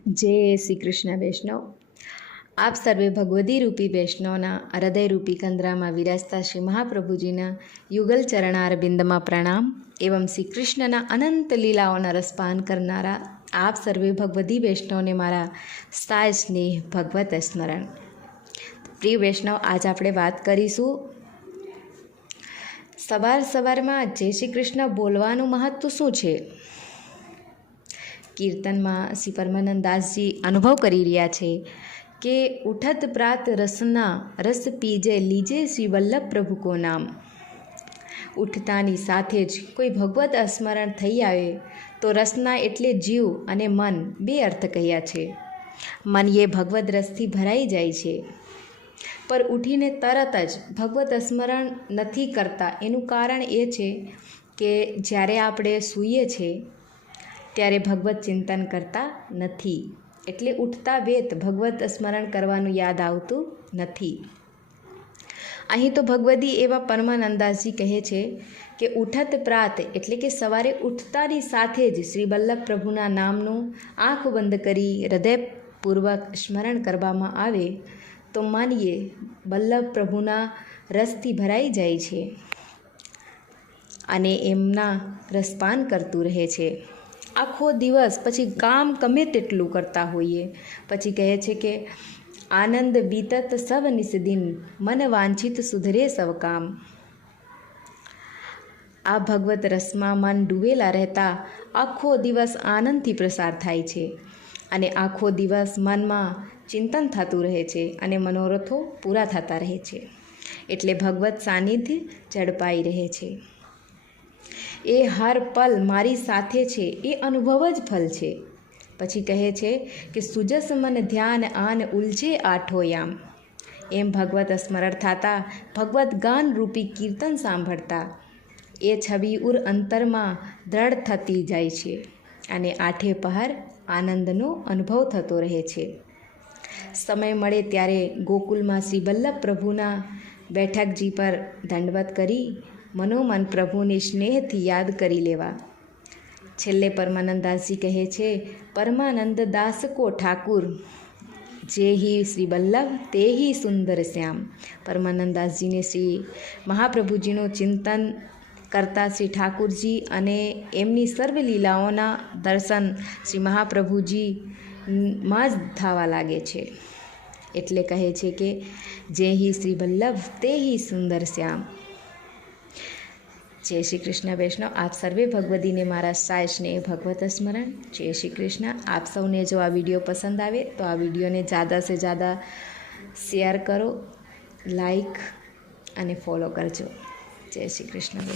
जय श्री कृष्ण वैष्णव। आप सर्वे भगवती रूपी वैष्णवना हृदय रूपी कंदरा में विराजता श्री महाप्रभुजीना युगल चरणारविंद में प्रणाम एवं श्री कृष्णना अनंत लीलाओं रसपान करनारा आप सर्वे भगवती वैष्णव ने मारा साय स्नेह भगवत स्मरण। प्रिय वैष्णव, आज આપણે વાત કરીશું સવારમાં જય શ્રી કૃષ્ણ બોલવાનું મહત્વ શું છે। કીર્તનમાં શ્રી પરમાનંદ દાસજી અનુભવ કરી રહ્યા છે કે ઉઠત પ્રાત રસના રસ પીજે લીજે શ્રી વલ્લભ પ્રભુ કો નામ। ઉઠતાની સાથે જ કોઈ ભગવત સ્મરણ થઈ આવે તો રસના એટલે જીવ અને મન બે અર્થ કહ્યા છે। મન એ ભગવદ રસથી ભરાઈ જાય છે, पर उठीने तरत ज भगवत स्मरण नहीं करता। एनु कारण ए छे के ज्यारे आपणे सूईए छे त्यारे भगवत चिंतन करता नहीं, एटले उठता वेत भगवत स्मरण करवानुं याद आवतुं नहीं। अहीं तो भगवती एवा परमानंदासजी कहे छे कि उठत प्रात एटले के सवारे उठतानी साथे ज श्री वल्लभ प्रभुना नामनुं आँख बंद करी हृदयपूर्वक स्मरण करवामां आवे तो मन ये वल्लभ प्रभुना रसथी भराई जाए छे अने एमना रसपान करतुं रहे छे। आखो दिवस पछी काम गमे तेटलुं करता होईए पछी कहे छे के आनंद बीतत सब निस दिन मन वांछित सुधरे सब काम। आ भगवत रसमां मन डूबेला रहता आखो दिवस आनंदथी प्रसार थाय छे अने आखो दिवस मनमा चिंतन थतुं रहे छे अने मनोरथो पूरा थता रहे छे, एटले भगवत सानिध्य झड़पाई रहे छे। ए हर पल मारी साथे छे ए अनुभव ज फल छे। पछी कहे छे कि सुजस मन ध्यान आन उलझे आठो याम। एम भगवत स्मरण थता भगवत गान रूपी कीर्तन सांभळता ए छवि उर अंतर में दृढ़ थती जाय छे अने आठे पहर आनंदनो अनुभव थतो रहे छे। समय मळे त्यारे गोकुल में श्री वल्लभ प्रभुना बैठकजी पर दंडवत करी मनोमन प्रभुने स्नेहथी याद करी लेवा। छेल्ले परमानंद दासजी कहे छे, परमानंद दास को ठाकुर जे ही श्री वल्लभ ते ही सुंदर श्याम। परमानंद दासजी ने श्री महाप्रभुजीनु चिंतन करता श्री ठाकुरजी अने एमनी सर्व लीलाओना दर्शन श्री महाप्रभुजी में ज थवा लागे छे। एटले कहे छे के जे ही श्री वल्लभ ते ही सुंदर श्याम। जय श्री कृष्ण वैष्णव। आप सर्वे भगवती ने मारा साय स्नेह भगवत स्मरण। जय श्री कृष्ण। आप सबने जो आ वीडियो पसंद आवे तो आ वीडियो ने ज़्यादा से ज़्यादा शेयर करो, लाइक अने फॉलो करजो। जय श्री कृष्ण।